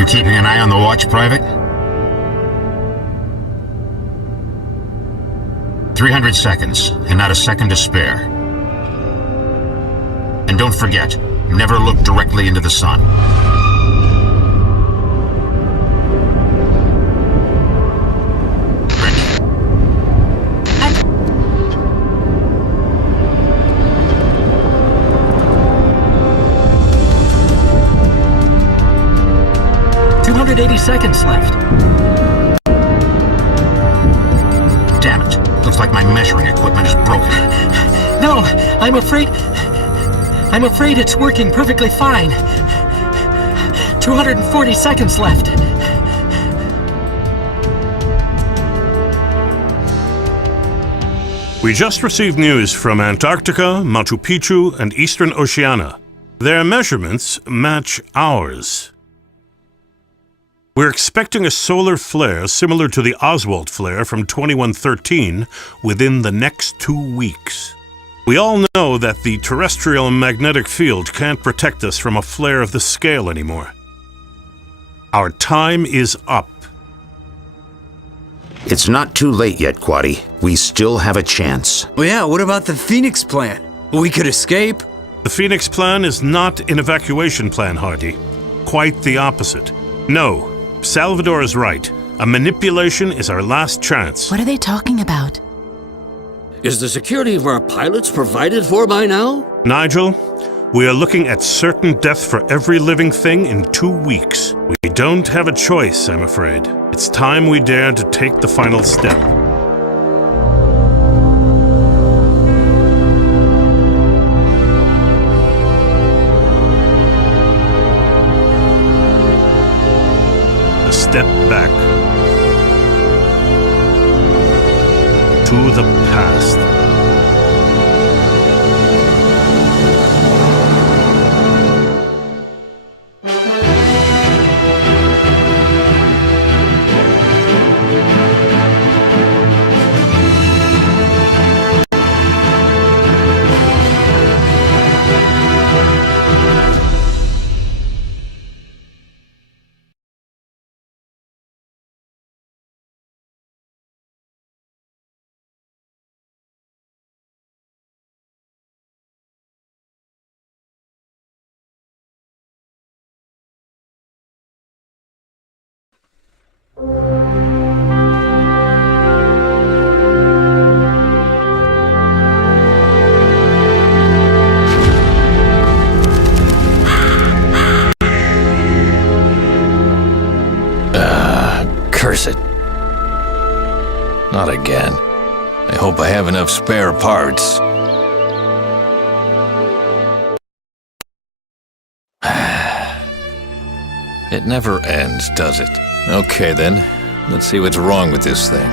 You keeping an eye on the watch, Private? 300 seconds, and not a second to spare. And don't forget, never look directly into the sun. Ready. 280 seconds left. Damn it. Looks like my measuring equipment is broken. No, I'm afraid it's working perfectly fine. 240 seconds left. We just received news from Antarctica, Machu Picchu, and Eastern Oceania. Their measurements match ours. We're expecting a solar flare similar to the Oswald flare from 2113 within the next 2 weeks. We all know that the terrestrial magnetic field can't protect us from a flare of this scale anymore. Our time is up. It's not too late yet, Quaddy. We still have a chance. Well, yeah, what about the Phoenix plan? We could escape. The Phoenix plan is not an evacuation plan, Hardy. Quite the opposite. No, Salvador is right. A manipulation is our last chance. What are they talking about? Is the security of our pilots provided for by now? Nigel, we are looking at certain death for every living thing in 2 weeks. We don't have a choice, I'm afraid. It's time we dare to take the final step. A step back. To the past. Curse it. Not again. I hope I have enough spare parts. It never ends, does it? Okay then, let's see what's wrong with this thing.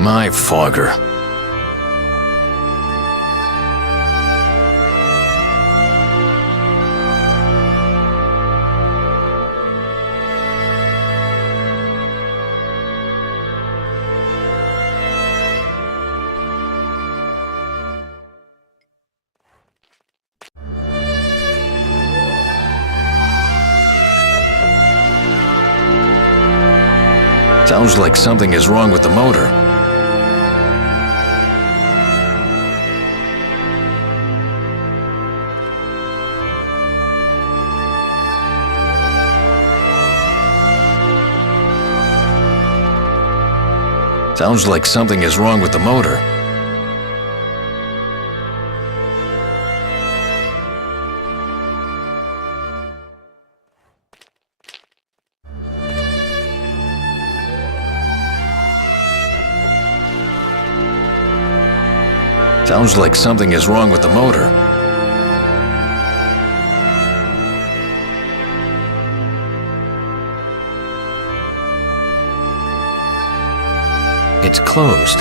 My fogger. Sounds like something is wrong with the motor. Sounds like something is wrong with the motor. Sounds like something is wrong with the motor. It's closed.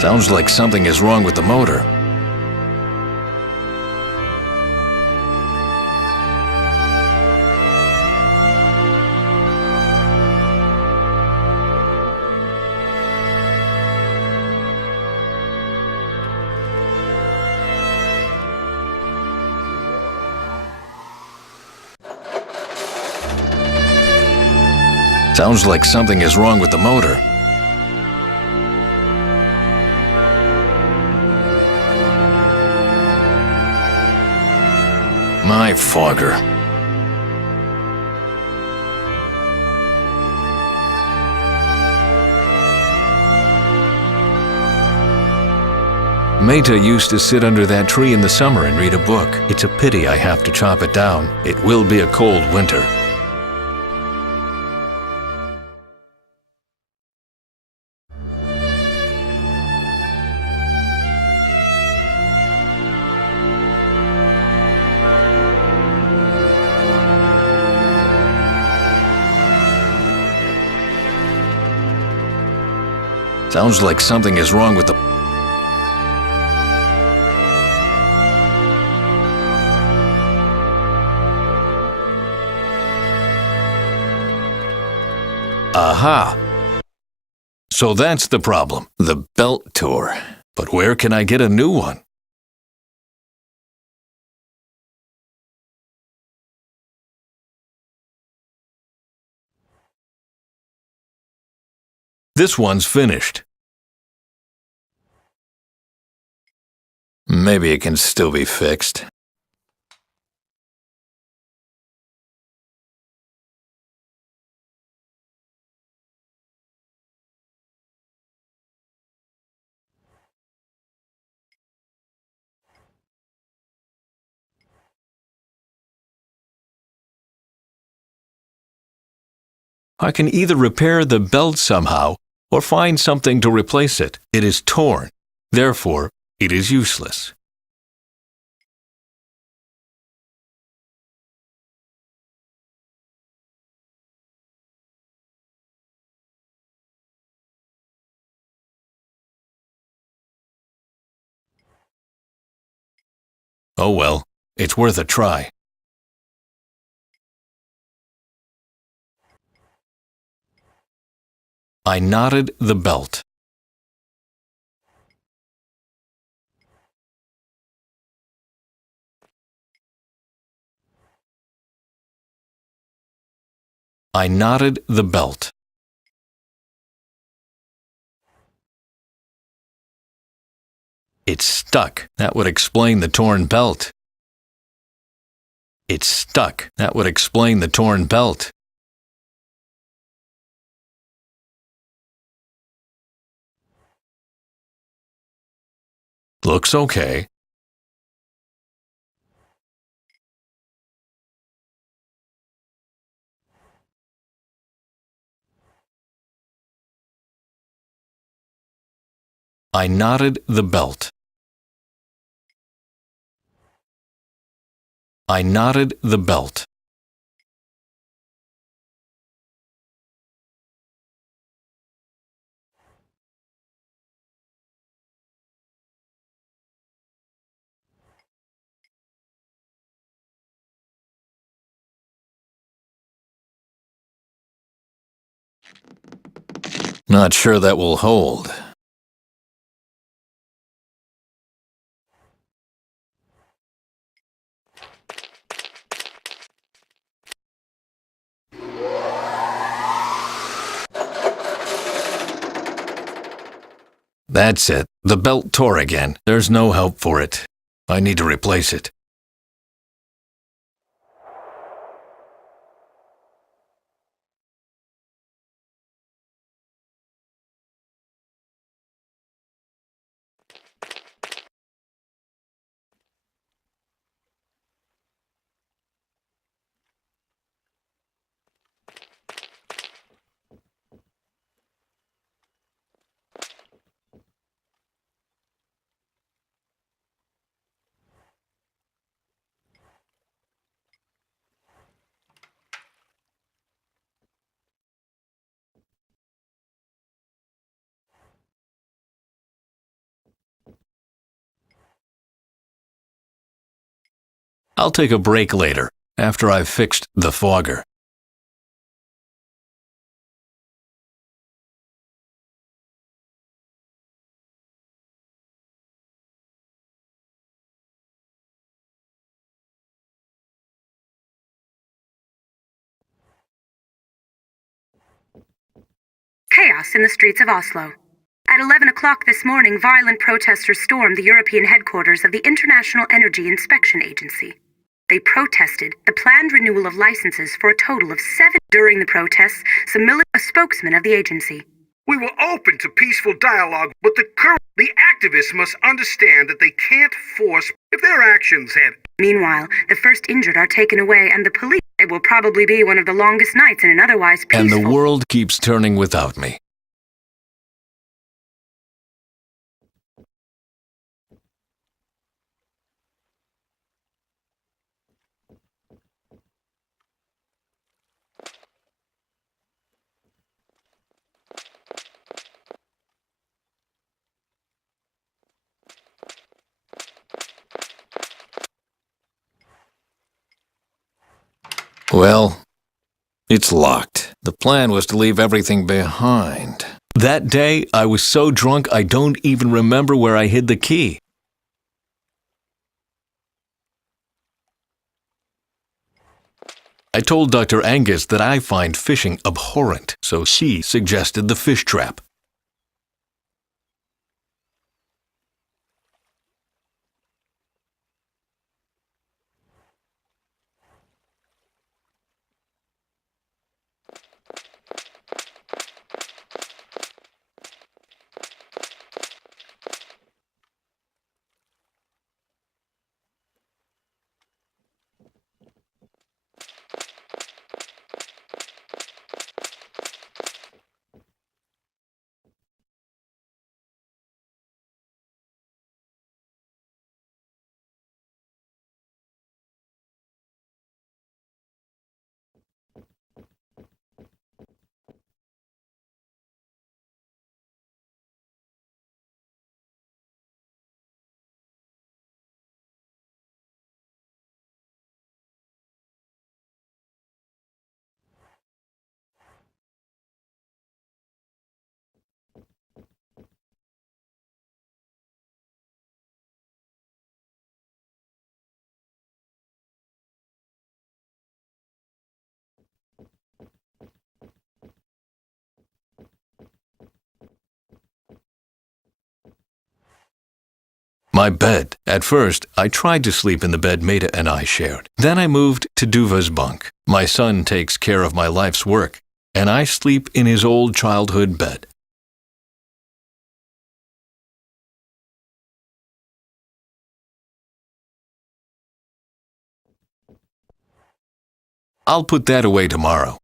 Sounds like something is wrong with the motor. Sounds like something is wrong with the motor. My fogger. Meta used to sit under that tree in the summer and read a book. It's a pity I have to chop it down. It will be a cold winter. Sounds like something is wrong with the... Aha! So that's the problem, the belt tore. But where can I get a new one? This one's finished. Maybe it can still be fixed. I can either repair the belt somehow or find something to replace it. It is torn. Therefore, it is useless. Oh well, it's worth a try. I knotted the belt. I knotted the belt. It's stuck. That would explain the torn belt. It's stuck. That would explain the torn belt. Looks okay. I knotted the belt. I knotted the belt. Not sure that will hold. That's it. The belt tore again. There's no help for it. I need to replace it. I'll take a break later, after I've fixed the fogger. Chaos in the streets of Oslo. At 11 o'clock this morning, violent protesters stormed the European headquarters of the International Energy Inspection Agency. They protested the planned renewal of licenses for a total of 7. During the protests, a spokesman of the agency. We were open to peaceful dialogue, but the activists must understand that they can't force if their actions had. Meanwhile, the first injured are taken away and the police. It will probably be one of the longest nights in an otherwise peaceful. And the world keeps turning without me. Well, it's locked. The plan was to leave everything behind. That day, I was so drunk I don't even remember where I hid the key. I told Dr. Angus that I find fishing abhorrent, so she suggested the fish trap. My bed. At first, I tried to sleep in the bed Maida and I shared. Then I moved to Duva's bunk. My son takes care of my life's work, and I sleep in his old childhood bed. I'll put that away tomorrow.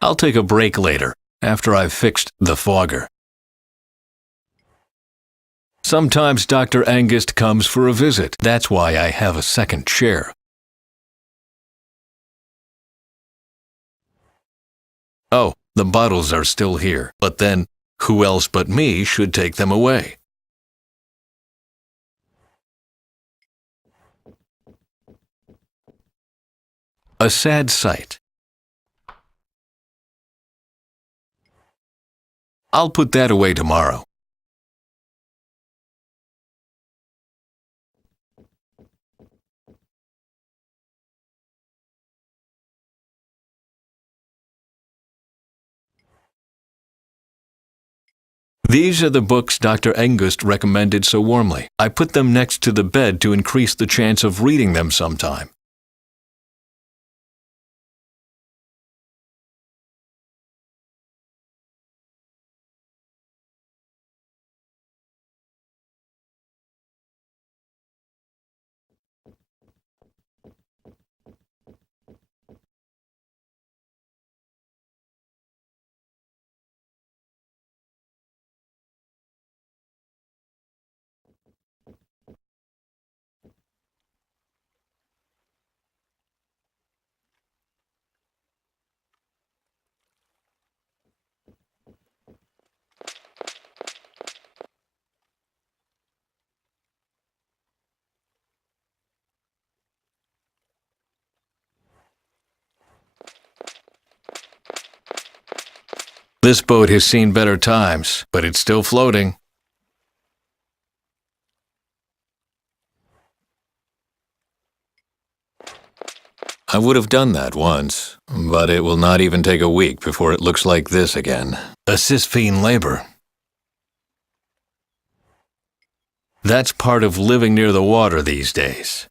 I'll take a break later, after I've fixed the fogger. Sometimes Dr. Angust comes for a visit. That's why I have a second chair. Oh, the bottles are still here, but then who else but me should take them away? A sad sight. I'll put that away tomorrow. These are the books Dr. Angust recommended so warmly. I put them next to the bed to increase the chance of reading them sometime. This boat has seen better times, but it's still floating. I would have done that once, but it will not even take a week before it looks like this again. A Sisyphean labor. That's part of living near the water these days.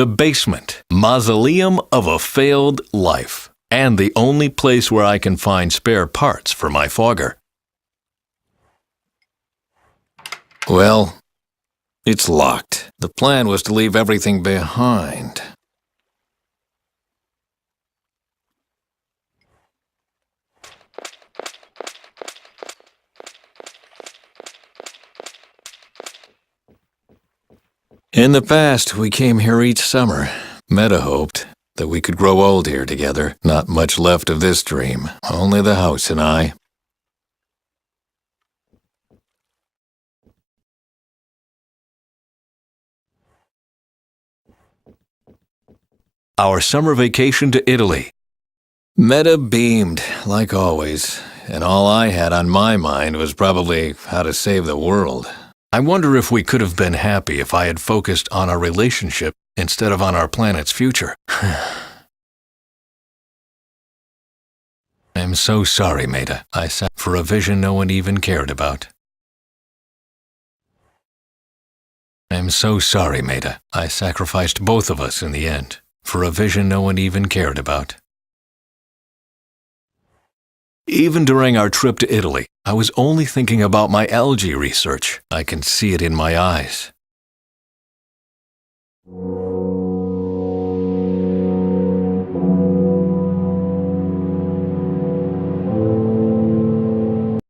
The basement, mausoleum of a failed life, and the only place where I can find spare parts for my fogger. Well, it's locked. The plan was to leave everything behind. In the past, we came here each summer. Meta hoped that we could grow old here together. Not much left of this dream, only the house and I. Our summer vacation to Italy. Meta beamed, like always, and all I had on my mind was probably how to save the world. I wonder if we could have been happy if I had focused on our relationship instead of on our planet's future. I'm so sorry, Meta. I sat for a vision no one even cared about. I'm so sorry, Meta. I sacrificed both of us in the end for a vision no one even cared about. Even during our trip to Italy, I was only thinking about my algae research. I can see it in my eyes.